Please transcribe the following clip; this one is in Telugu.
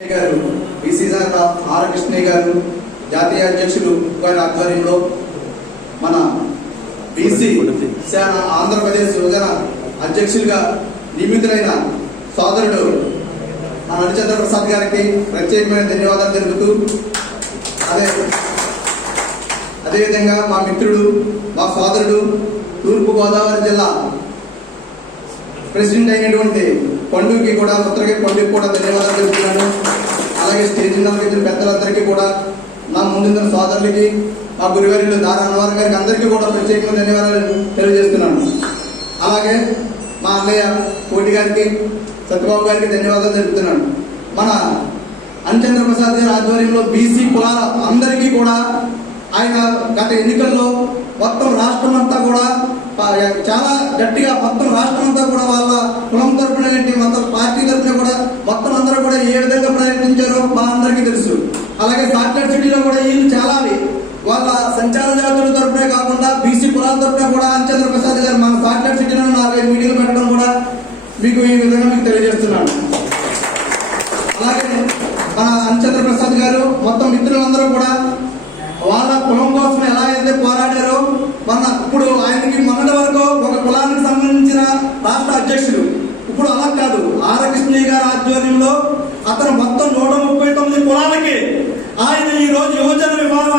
గారు బీసీ ఆర్ కృష్ణయ్య గారు జాతీయ అధ్యక్షులు వారి ఆధ్వర్యంలో మన బీసీ సేన ఆంధ్రప్రదేశ్ యువజన అధ్యక్షులుగా నియమితులైన సోదరుడు హరిచంద్ర ప్రసాద్ గారికి ప్రత్యేకమైన ధన్యవాదాలు తెలుపుతూ అదేవిధంగా మా మిత్రుడు మా సోదరుడు తూర్పు గోదావరి జిల్లా ప్రెసిడెంట్ అయినటువంటి పండుగకి కూడా ఉత్తరగిరి పండుగ కూడా ధన్యవాదాలు తెలుపుతున్నాను. అలాగే స్టేజ్ మీద పెద్దలందరికీ కూడా నా ముందున్న సోదరులకి మా గురువారిలో దారా అన్నవారి గారికి అందరికీ కూడా ప్రత్యేకమైన ధన్యవాదాలు తెలియజేస్తున్నాను. అలాగే మా అన్నయ్య కోటి గారికి సత్యబాబు గారికి ధన్యవాదాలు తెలుపుతున్నాను. మన హరిచంద్ర ప్రసాద్ గారి ఆధ్వర్యంలో బీసీ కులాల అందరికీ కూడా ఆయన గత ఎన్నికల్లో మొత్తం రాష్ట్రం అంతా కూడా చాలా గట్టిగా మొత్తం రాష్ట్రం అంతా కూడా వాళ్ళ కులం తరపున ఏంటి మొత్తం పార్టీ తరపున కూడా మొత్తం అందరూ కూడా ఏ విధంగా ప్రయత్నించారో మా అందరికీ తెలుసు. అలాగే సాటిలైట్ సిటీలో కూడా వీళ్ళు చాలా వాళ్ళ సంచార జాతుల తరపునే కాకుండా బీసీ కులాల తరపున కూడా హరిచంద్ర ప్రసాద్ గారు మన సాటిలైట్ సిటీలో 4-5 మీటింగ్లు పెట్టడం కూడా మీకు ఈ విధంగా మీకు తెలియజేస్తున్నాను. అలాగే మన హరిచంద్ర ప్రసాద్ గారు మొత్తం మిత్రులందరూ కూడా వాళ్ళ కులం కోసం ఎలా అయితే పోరాడారో ఇప్పుడు ఆయనకి మొన్నటి వరకు ఒక కులానికి సంబంధించిన రాష్ట్ర అధ్యక్షుడు, ఇప్పుడు అలా కాదు. ఆర్ కృష్ణయ్య గారి ఆధ్వర్యంలో అతను మొత్తం 139 కులాలకి ఆయన ఈ రోజు యువజన విభాగం